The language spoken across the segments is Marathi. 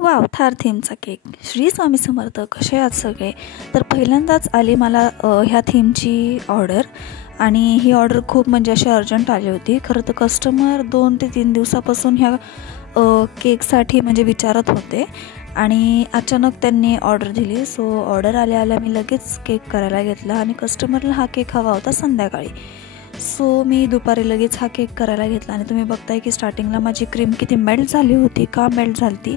वाव! थार थीमचा केक. श्री स्वामी समर्थ. कसे आहात सगळे? तर पहिल्यांदाच आली मला ह्या थीमची ऑर्डर आणि ही ऑर्डर खूप म्हणजे अशी अर्जंट आली होती. खरं तर कस्टमर 2 ते 3 दिवसापासून ह्या केकसाठी म्हणजे विचारत होते आणि अचानक त्यांनी ऑर्डर दिली. सो ऑर्डर आल्या मी लगेच केक करायला घेतला आणि कस्टमरला हा केक हवा होता संध्याकाळी. सो मी दुपारी लगेच हा केक करायला घेतला आणि तुम्ही बघताय की स्टार्टिंगला माझी क्रीम किती मेल्ट झाली होती. का मेल्ट झाली ती?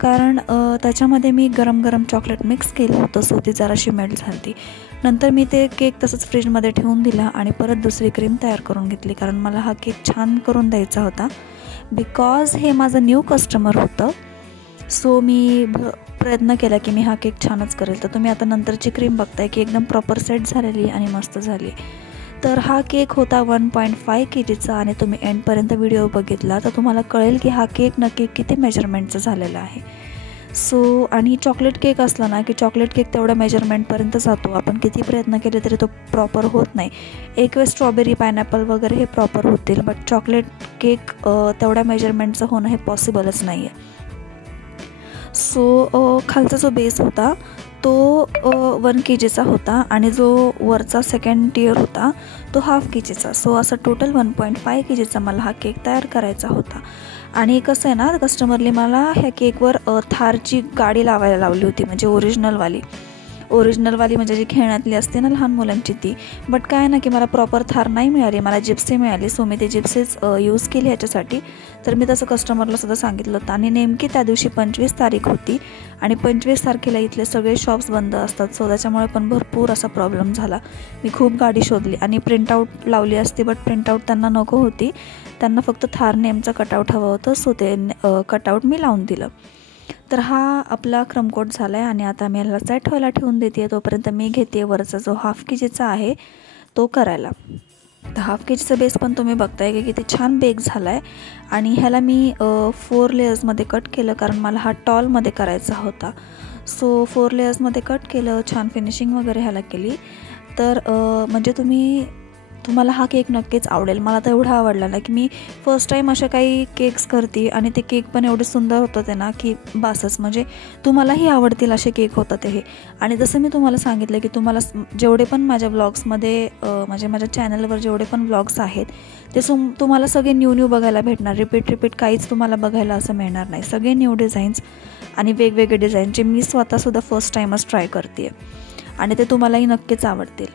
कारण त्याच्यामध्ये मी गरम चॉकलेट मिक्स केलं होतं, सो ती जराशी मेल्ट झाली होती. नंतर मी ते केक तसंच फ्रीजमध्ये ठेवून दिला आणि परत दुसरी क्रीम तयार करून घेतली, कारण मला हा केक छान करून द्यायचा होता. बिकॉज हे माझं न्यू कस्टमर होतं, सो मी प्रयत्न केला की मी हा केक छानच करेल. तर तुम्ही आता नंतरची क्रीम बघताय की एकदम प्रॉपर सेट झालेली आणि मस्त झाली. तर हा केक होता 1.5 kgचा आणि तुम्ही एंडपर्यंत व्हिडिओ बघितला तर तुम्हाला कळेल की हा केक नक्की किती मेजरमेंटचा झालेला आहे. सो आणि चॉकलेट केक असला ना की चॉकलेट केक तेवढ्या मेजरमेंटपर्यंत जातो, आपण किती प्रयत्न केले तरी तो प्रॉपर होत नाही. एक वेळ स्ट्रॉबेरी, पायनॅपल वगैरे हे प्रॉपर होतील, बट चॉकलेट केक तेवढ्या मेजरमेंटचं होणं हे पॉसिबलच नाही आहे. सो खालचा जो बेस होता तो 1 kgचा होता आणि जो वरचा सेकंड टियर होता तो 1/2 kgचा. सो असं टोटल 1.5 kgचा मला हा केक तयार करायचा होता. आणि कसं आहे ना, कस्टमरने मला ह्या केकवर थारची गाडी लावायला लावली होती, म्हणजे ओरिजिनलवाली म्हणजे जी खेळण्यातली असते ना लहान मुलांची ती. बट काय ना की मला प्रॉपर थार नाही मिळाली, मला जिप्सी मिळाली. सो मी ते जिप्सीच यूज केली ह्याच्यासाठी. तर मी तसं कस्टमरला सुद्धा सांगितलं होतं आणि नेमकी त्या दिवशी 25 तारीख होती आणि 25 तारखेला इथले सगळे शॉप्स बंद असतात. सो त्याच्यामुळे पण भरपूर असा प्रॉब्लेम झाला. मी खूप गाडी शोधली आणि प्रिंटआउट लावली असती, बट प्रिंटआउट त्यांना नको होती. त्यांना फक्त थार नेमचा कटआउट हवं होतं, सो ते कटआउट मी लावून दिलं. तर हा आपला क्रमकोट झाला आहे आणि आता मी ह्याला सेट व्हायला ठेवून देते. तोपर्यंत मी घेते वरचा जो 1/2 kgचा आहे तो करायला. तर 1/2 kgचा बेस पण तुम्ही बघताय की किती छान बेक झाला आहे आणि ह्याला मी 4 लेयर्समध्ये कट केलं, कारण मला हा टॉलमध्ये करायचा होता. सो 4 लेयर्समध्ये कट केलं, छान फिनिशिंग वगैरे ह्याला केली. तर म्हणजे तुम्हाला हा केक नक्कीच आवडेल. मला तर एवढा आवडला ना की मी फर्स्ट टाईम अशा काही केक्स करते आणि ते केक पण एवढे सुंदर होतं ते ना की बासच. म्हणजे तुम्हालाही आवडतील असे केक होतात हे. आणि जसं मी तुम्हाला सांगितलं की तुम्हाला जेवढे पण माझ्या व्लॉग्समध्ये म्हणजे माझ्या चॅनलवर जेवढे पण व्लॉग्स आहेत ते तुम्हाला सगळे न्यू बघायला भेटणार. रिपीट काहीच तुम्हाला बघायला असं मिळणार नाही. सगळे न्यू डिझाईन्स आणि वेगवेगळे डिझाईनचे मी स्वतःसुद्धा फर्स्ट टाईमच ट्राय करते आणि ते तुम्हालाही नक्कीच आवडतील.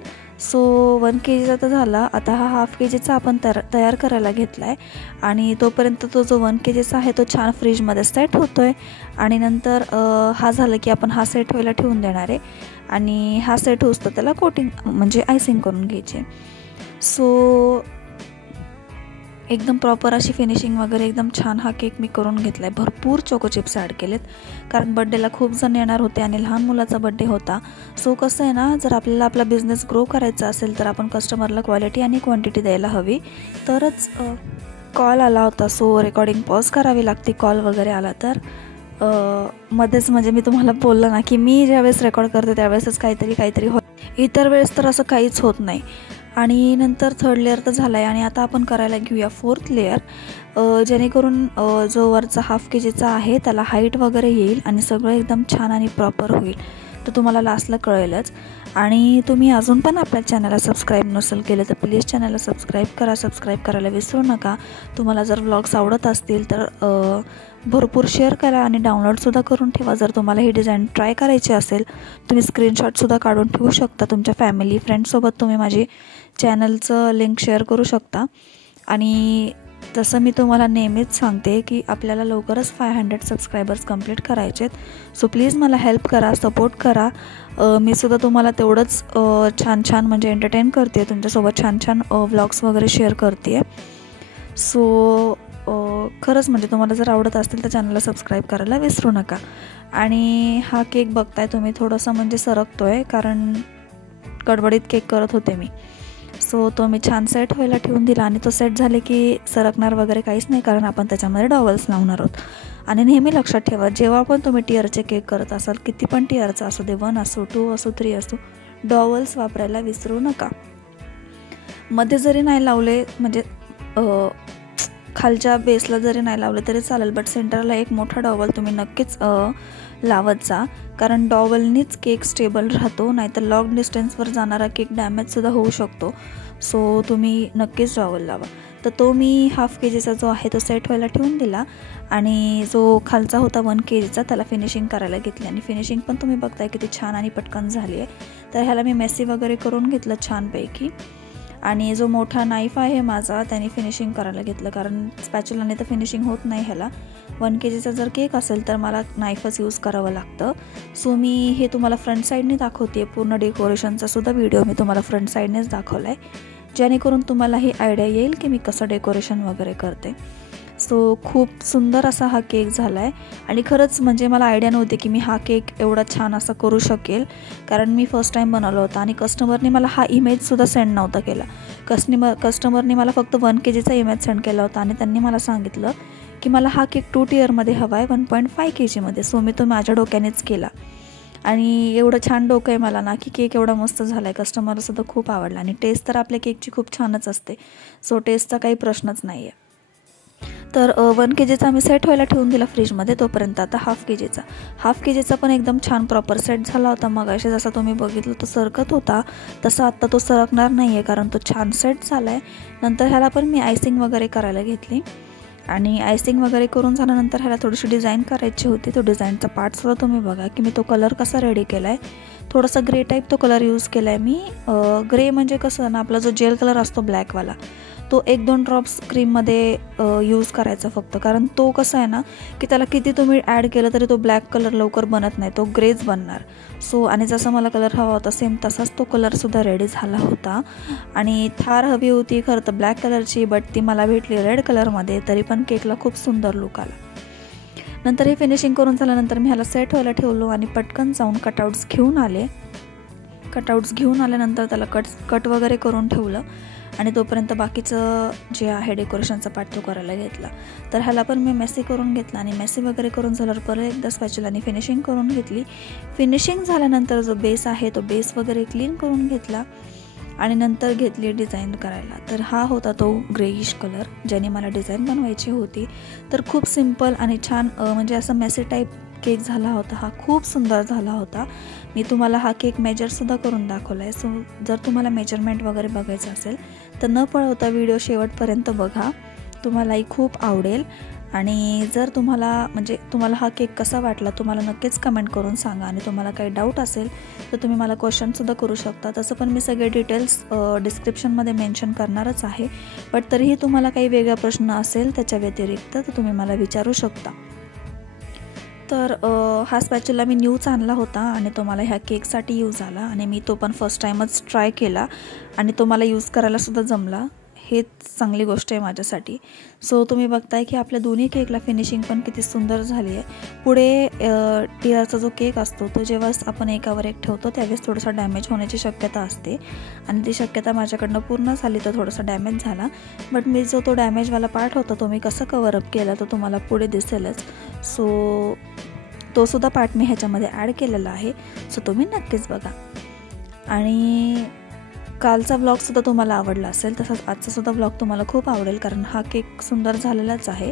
सो 1 kgचा तर झाला. आता हा 1/2 kgचा आपण तयार करायला घेतला आहे आणि तोपर्यंत तो जो 1 kgचा आहे तो छान फ्रीजमध्ये सेट होतो आहे आणि नंतर हा झाला की आपण हा सेट व्हायला ठेवून देणार आहे आणि हा सेट होऊस तर त्याला कोटिंग म्हणजे आयसिंग करून घ्यायचे. सो एकदम प्रॉपर अशी फिनिशिंग वगैरे एकदम छान हा केक मी करून घेतला आहे. भरपूर चोको चिप्स ॲड केलेत, कारण बड्डेला खूप जण येणार होते आणि लहान मुलाचा बड्डे होता. सो कसं आहे ना, जर आपल्याला आपला बिझनेस ग्रो करायचा असेल तर आपण कस्टमरला क्वालिटी आणि क्वांटिटी द्यायला हवी. तरच कॉल आला होता, सो रेकॉर्डिंग पॉज करावी लागते कॉल वगैरे आला तर. मध्येच म्हणजे मी तुम्हाला बोललं ना की मी ज्यावेळेस रेकॉर्ड करते त्यावेळेसच काहीतरी होत, इतर वेळेस तर असं काहीच होत नाही. आणि नंतर 3rd लेअर तर झाला आहे आणि आता आपण करायला घेऊया 4th लेअर, जेणेकरून जो वरचा 1/2 kgचा आहे त्याला हाईट वगैरे येईल आणि सगळं एकदम छान आणि प्रॉपर होईल. तर तुम्हाला लास्टला कळेलच. आणि तुम्ही अजून पण आपल्या चॅनलला सबस्क्राईब नसेल केलं तर प्लीज चॅनलला सबस्क्राईब करा. सबस्क्राईब करायला विसरू नका. तुम्हाला जर व्लॉग्स आवडत असतील तर भरपूर शेअर करा आणि डाउनलोडसुद्धा करून ठेवा. जर तुम्हाला ही डिझाईन ट्राय करायची असेल तुम्ही स्क्रीनशॉटसुद्धा काढून ठेवू शकता. तुमच्या फॅमिली फ्रेंड्ससोबत तुम्ही माझी चॅनलचं लिंक शेअर करू शकता. आणि तसं मी तुम्हाला नेहमीच सांगते की आपल्याला लवकरच 500 सबस्क्रायबर्स कंप्लीट करायचे आहेत. सो प्लीज मला हेल्प करा, सपोर्ट करा. मी सुद्धा तुम्हाला तेवढंच छान म्हणजे एंटरटेन करते, तुमच्यासोबत छान व्लॉग्स वगैरे शेअर करते आहे. सो खरंच म्हणजे तुम्हाला जर आवडत असतील तर चॅनलला सबस्क्राईब करायला विसरू नका. आणि हा केक बघताय तुम्ही थोडासा म्हणजे सरकतो आहे, कारण गडबडीत केक करत होते मी. सो तो मी छान सेट व्हायला ठेवून दिला आणि तो सेट झाले की सरकणार वगैरे काहीच नाही, कारण आपण त्याच्यामध्ये डॉवल्स लावणार आहोत. आणि नेहमी लक्षात ठेवा, जेव्हा पण तुम्ही टिअरचे केक करत असाल, किती पण टिअरचा असू दे, 1 असो, 2 असो, 3 असो, डॉवल्स वापरायला विसरू नका. मध्ये जरी नाही लावले म्हणजे खालच्या बेसला जरी नाही लावलं तरी चालेल, बट सेंटरला एक मोठा डॉवल तुम्ही नक्कीच लावत जा, कारण डॉवलनीच केक स्टेबल राहतो, नाहीतर लॉंग डिस्टन्सवर जाणारा केक डॅमेजसुद्धा होऊ शकतो. सो तुम्ही नक्कीच डॉवल लावा. तर तो मी हाफ KGचा जो आहे तो सेट व्हायला ठेवून दिला आणि जो खालचा होता 1 KGचा त्याला फिनिशिंग करायला घेतली आणि फिनिशिंग पण तुम्ही बघताय किती छान आणि पटकन झाली आहे. तर ह्याला मी मेसी वगैरे करून घेतलं छानपैकी आणि जो मोठा नाईफ आहे माझा त्याने फिनिशिंग करायला घेतलं, कारण स्पॅच्युलाने तर फिनिशिंग होत नाही ह्याला. 1 KGचा जर केक असेल तर मला नाईफच यूज करावं लागतं. सो मी हे तुम्हाला फ्रंट साईडने दाखवते, पूर्ण डेकोरेशनचा सुद्धा व्हिडिओ मी तुम्हाला फ्रंट साईडनेच दाखवला आहे, जेणेकरून तुम्हाला ही आयडिया येईल की मी कसं डेकोरेशन वगैरे करते. सो खूप सुंदर असा हा केक झाला आहे आणि खरंच म्हणजे मला आयडिया नव्हती की मी हा केक एवढा छान असा करू शकेल, कारण मी फर्स्ट टाईम बनवला होता आणि कस्टमरने मला हा इमेजसुद्धा सेंड नव्हता केला. कस्टमरने मला फक्त 1 KGचा इमेज सेंड केला होता आणि त्यांनी मला सांगितलं की मला हा केक 2 टिअरमध्ये हवा आहे 1.5 KGमध्ये. सो मी तो माझ्या डोक्यानेच केला आणि एवढं छान डोकं आहे मला ना की केक एवढा मस्त झाला आहे, कस्टमरलासुद्धा खूप आवडला आणि टेस्ट तर आपल्या केकची खूप छानच असते. सो टेस्टचा काही प्रश्नच नाही आहे. तर 1 KGचा मी सेट व्हायला ठेवून दिला फ्रीजमध्ये. तोपर्यंत आता हाफ KGचा पण एकदम छान प्रॉपर सेट झाला होता. मग असे जसा तुम्ही बघितलं तो सरकत होता तसा आत्ता तो सरकणार नाही आहे, कारण तो छान सेट झाला आहे. नंतर ह्याला पण मी आयसिंग वगैरे करायला घेतली आणि आयसिंग वगैरे करून झाल्यानंतर ह्याला थोडीशी डिझाईन करायची होती. तो डिझाईनचा पार्टसुद्धा तुम्ही बघा की मी तो कलर कसा रेडी केला आहे. थोडासा ग्रे टाईप तो कलर यूज केला आहे मी. ग्रे म्हणजे कसं ना, आपला जो जेल कलर असतो ब्लॅकवाला तो 1-2 ड्रॉप्स क्रीममध्ये यूज करायचा फक्त, कारण तो कसा आहे ना की त्याला किती तुम्ही ॲड केलं तरी तो ब्लॅक कलर लवकर बनत नाही, तो ग्रेच बनणार. सो आणि जसा मला कलर हवा होता सेम तसाच तो कलरसुद्धा रेडी झाला होता आणि थार हवी होती खरं तर ब्लॅक कलरची, बट ती मला भेटली रेड कलरमध्ये, तरी पण केकला खूप सुंदर लुक आला. नंतर हे फिनिशिंग करून झाल्यानंतर मी ह्याला सेट व्हायला ठेवलो आणि पटकन जाऊन कटआउट्स घेऊन आल्यानंतर त्याला कट वगैरे करून ठेवलं आणि तोपर्यंत बाकीचं जे आहे डेकोरेशनचा पार्ट तो करायला घेतला. तर ह्याला पण मी मेसी करून घेतला आणि मेसी वगैरे करून झाल्यावर परत एकदा स्पॅच्युलाने फिनिशिंग करून घेतली. फिनिशिंग झाल्यानंतर जो बेस आहे तो बेस वगैरे क्लीन करून घेतला आणि नंतर घेतली डिझाईन करायला. तर हा होता तो ग्रेइश कलर ज्याने मला डिझाईन बनवायची होती. तर खूप सिम्पल आणि छान म्हणजे असं मेसी टाईप केक झाला होता. हा खूप सुंदर झाला होता. मी तुम्हाला हा केक मेजरसुद्धा करून दाखवला आहे. सो जर तुम्हाला मेजरमेंट वगैरे बघायचं असेल तर न पळवता व्हिडिओ शेवटपर्यंत बघा, तुम्हालाही खूप आवडेल. आणि जर तुम्हाला हा केक कसा वाटला तुम्हाला नक्कीच कमेंट करून सांगा आणि तुम्हाला काही डाऊट असेल तर तुम्ही मला क्वेश्चनसुद्धा करू शकता. तसं पण मी सगळे डिटेल्स डिस्क्रिप्शनमध्ये मेन्शन करणारच आहे, बट तरीही तुम्हाला काही वेगळा प्रश्न असेल त्याच्या व्यतिरिक्त तर तुम्ही मला विचारू शकता. तर हा स्पॅच्युला मी न्यूच आणला होता आणि तो मला ह्या केकसाठी यूज आला आणि मी तो पण फर्स्ट टाईमच ट्राय केला आणि तो मला यूज करायलासुद्धा जमला. हेच चांगली गोष्ट आहे माझ्यासाठी. सो तुम्ही बघताय की आपल्या दोन्ही केकला फिनिशिंग पण किती सुंदर झाली आहे. पुढे टिअरचा जो केक असतो तो जेव्हा आपण एकावर एक ठेवतो त्यावेळेस थोडासा डॅमेज होण्याची शक्यता असते आणि ती शक्यता माझ्याकडनं पूर्ण झाली तर थोडासा डॅमेज झाला. बट मी जो तो डॅमेजवाला पार्ट होता तो मी कसं कवरअप केला तो तुम्हाला पुढे दिसेलच. सो तो सुद्धा पार्ट मी ह्याच्यामध्ये ॲड केलेला आहे. सो तुम्ही नक्कीच बघा. आणि कालचा ब्लॉगसुद्धा तुम्हाला आवडला असेल तसंच आजचासुद्धा ब्लॉग तुम्हाला खूप आवडेल, कारण हा केक सुंदर झालेलाच आहे.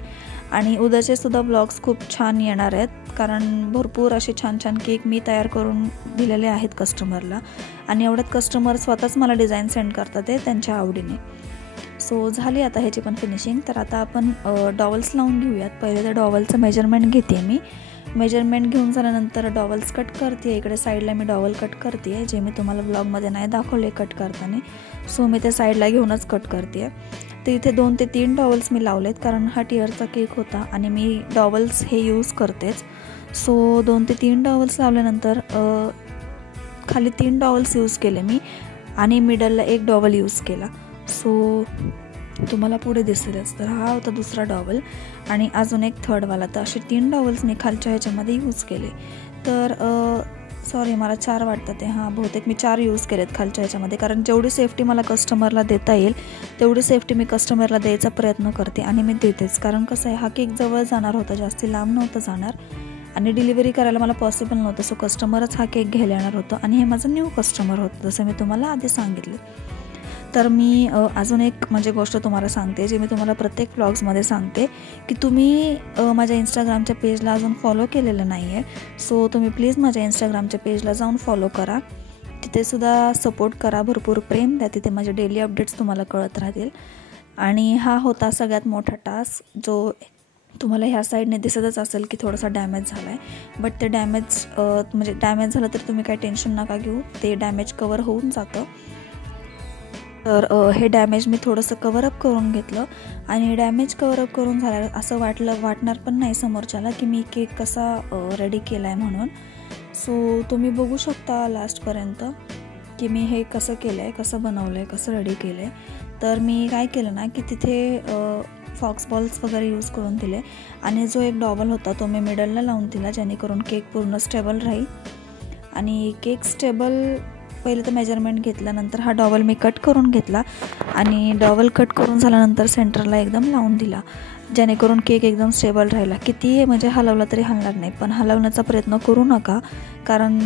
आणि उद्याचेसुद्धा ब्लॉग्स खूप छान येणार आहेत, कारण भरपूर असे छान छान केक मी तयार करून दिलेले आहेत कस्टमरला आणि एवढ्यात कस्टमर स्वतःच मला डिझाईन सेंड करतात ते त्यांच्या आवडीने. सो झाली आता ह्याची पण फिनिशिंग. तर आता आपण डॉवल्स लावून घेऊयात. पहिले तर डॉवलचं मेजरमेंट घेते मी. मेजरमेंट घेऊन झाल्यानंतर डॉवल्स कट करते. इकडे साईडला मी डॉवल कट करते आहे, जे मी तुम्हाला ब्लॉगमध्ये नाही दाखवले कट करताना. सो मी ते साईडला घेऊनच कट करते आहे. तर इथे 2 ते 3 डॉवल्स मी लावलेत, कारण हा टिअरचा केक होता आणि मी डॉवल्स हे यूज करतेच. सो 2 ते 3 डॉवल्स लावल्यानंतर खाली 3 डॉवल्स यूज केले मी आणि मिडलला 1 डॉवल यूज केला. सो तुम्हाला पुढे दिसेलच. तर हा होता दुसरा डॉवल आणि अजून एक थर्डवाला. तर असे 3 डॉवल्स मी खालच्या ह्याच्यामध्ये यूज केले. तर सॉरी मला 4 वाटतात ते. बहुतेक मी 4 यूज केलेत खालच्या ह्याच्यामध्ये, कारण जेवढी सेफ्टी मला कस्टमरला देता येईल तेवढी सेफ्टी मी कस्टमरला द्यायचा प्रयत्न करते आणि मी देतेच. कारण कसं आहे, हा केक जवळ जाणार होता, जास्ती लांब नव्हतं जाणार आणि डिलिव्हरी करायला मला पॉसिबल नव्हतं. सो कस्टमरच हा केक घ्यायला येणार होतं आणि हे माझं न्यू कस्टमर होतं, जसं मी तुम्हाला आधी सांगितलं. तर मी अजून एक म्हणजे गोष्ट तुम्हाला सांगते, जे मी तुम्हाला प्रत्येक व्लॉग्समध्ये सांगते, की तुम्ही माझ्या इंस्टाग्रामच्या पेजला अजून फॉलो केलेलं नाही आहे. सो तुम्ही प्लीज माझ्या इंस्टाग्रामच्या पेजला जाऊन फॉलो करा. तिथेसुद्धा सपोर्ट करा, भरपूर प्रेम द्या. तिथे माझे डेली अपडेट्स तुम्हाला कळत राहतील. आणि हा होता सगळ्यात मोठा टास्क, जो तुम्हाला ह्या साईडने दिसतच असेल की थोडासा डॅमेज झाला आहे. बट ते डॅमेज झालं तर तुम्ही काही टेन्शन नका घेऊ, ते डॅमेज कवर होऊन जातं. तर हे डॅमेज मी थोडंसं कवरअप करून घेतलं आणि डॅमेज कवरअप करून झालं असं वाटणार पण नाही समोरच्याला की मी केक कसा रेडी केला आहे म्हणून. सो तुम्ही बघू शकता लास्टपर्यंत की मी हे कसं केलं आहे, कसं बनवलं आहे, कसं रेडी केलं आहे. तर मी काय केलं ना की तिथे फॉक्स बॉल्स वगैरे यूज करून दिले आणि जो एक डॉबल होता तो मी मिडलला लावून दिला, जेणेकरून केक पूर्ण स्टेबल राहील. आणि केक स्टेबल पहिले तर मेजरमेंट घेतल्यानंतर हा डॉबल मी कट करून घेतला आणि डॉबल कट करून झाल्यानंतर सेंटरला एकदम लावून दिला, जेणेकरून केक एकदम स्टेबल राहिला. किती म्हणजे हलवला तरी हलणार नाही, पण हलवण्याचा प्रयत्न करू नका, कारण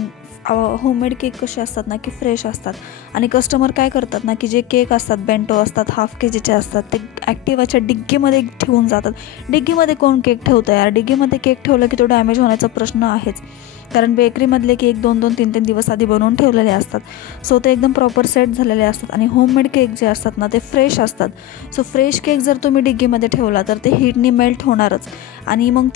होममेड केक कसे असतात ना की फ्रेश असतात. आणि कस्टमर काय करतात ना की जे केक असतात, बेंटो असतात, हाफ केजीचे असतात, ते ॲक्टिवाच्या डिग्गीमध्ये ठेवून जातात. डिग्गीमध्ये कोण केक ठेवतं यार? डिग्गीमध्ये केक ठेवलं की तो डॅमेज होण्याचा प्रश्न आहेच, कारण बेकरीमधले केक 2-2, 3-3 दिवस आधी बनवून ठेवलेले असतात. सो ते एकदम प्रॉपर सेट झालेले असतात. आणि होममेड केक जे असतात ना ते फ्रेश असतात. सो फ्रेश केक जर तुम्ही डिग्गीमध्ये ठेवला तर ते हीटनी मेल्ट होणारच. आणि मग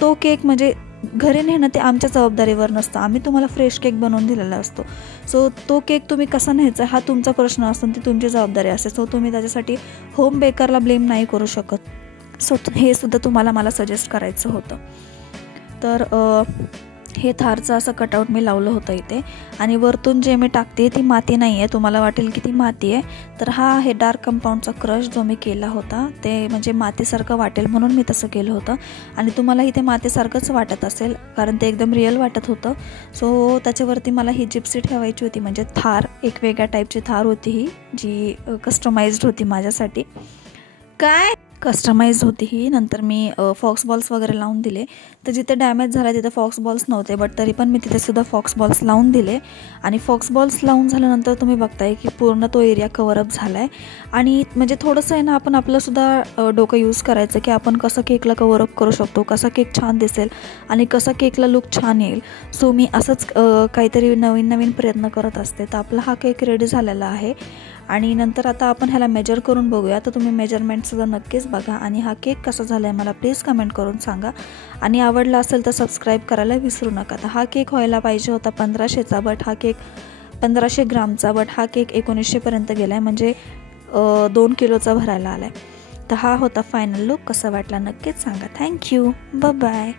तो केक म्हणजे घरी नेणं ते आमच्या जबाबदारीवर नसतं, आम्ही तुम्हाला फ्रेश केक बनवून दिलेला असतो. सो तो केक तुम्ही कसा न्यायचा हा तुमचा प्रश्न असतो, ती तुमची जबाबदारी असते. सो तुम्ही त्याच्यासाठी होम बेकरला ब्लेम नाही करू शकत. सो हे सुद्धा तुम्हाला मला सजेस्ट करायचं होतं. तर हे थारचं असं कटआउट मी लावलं होतं इथे. आणि वरतून जे मी टाकते ती माती नाही आहे, तुम्हाला वाटेल की ती माती आहे. तर हा आहे डार्क कंपाऊंडचा क्रश जो मी केला होता, ते म्हणजे मातीसारखं वाटेल म्हणून मी तसं केलं होतं. आणि तुम्हालाही ते मातीसारखंच वाटत असेल, कारण ते एकदम रिअल वाटत होतं. सो त्याच्यावरती मला ही जिप्सी ठेवायची होती, म्हणजे थार, एक वेगळ्या टाईपची थार होती ही, जी कस्टमाइज्ड होती माझ्यासाठी. काय कस्टमाइज होती ही. नंतर मी फॉक्स बॉल्स वगैरे लावून दिले. तर जिथे डॅमेज झाला तिथे फॉक्स बॉल्स नव्हते, बट तरी पण मी तिथेसुद्धा फॉक्स बॉल्स लावून दिले. आणि फॉक्स बॉल्स लावून झाल्यानंतर तुम्ही बघताय की पूर्ण तो एरिया कवरअप झाला आहे. आणि म्हणजे थोडंसं आहे ना, आपण आपलंसुद्धा डोकं यूज करायचं की आपण कसं केकला कवरअप करू शकतो, कसा केक छान दिसेल आणि कसा केकला लुक छान येईल. सो मी असंच काहीतरी नवीन प्रयत्न करत असते. तर आपला हा केक रेडी झालेला आहे. आणि नंतर आता आपण ह्याला मेजर करून बघूया. तर तुम्ही मेजरमेंटसुद्धा नक्कीच बघा आणि हा केक कसा झाला आहे मला प्लीज कमेंट करून सांगा. आणि आवडला असेल तर सबस्क्राईब करायला विसरू नका. तर हा केक व्हायला पाहिजे होता 1500चा, बट हा केक 1500 ग्रामचा, बट हा केक 1900पर्यंत गेला आहे, म्हणजे 2 किलोचा भरायला आला आहे. तर हा होता फायनल लुक. कसा वाटला नक्कीच सांगा. Thank you, bye.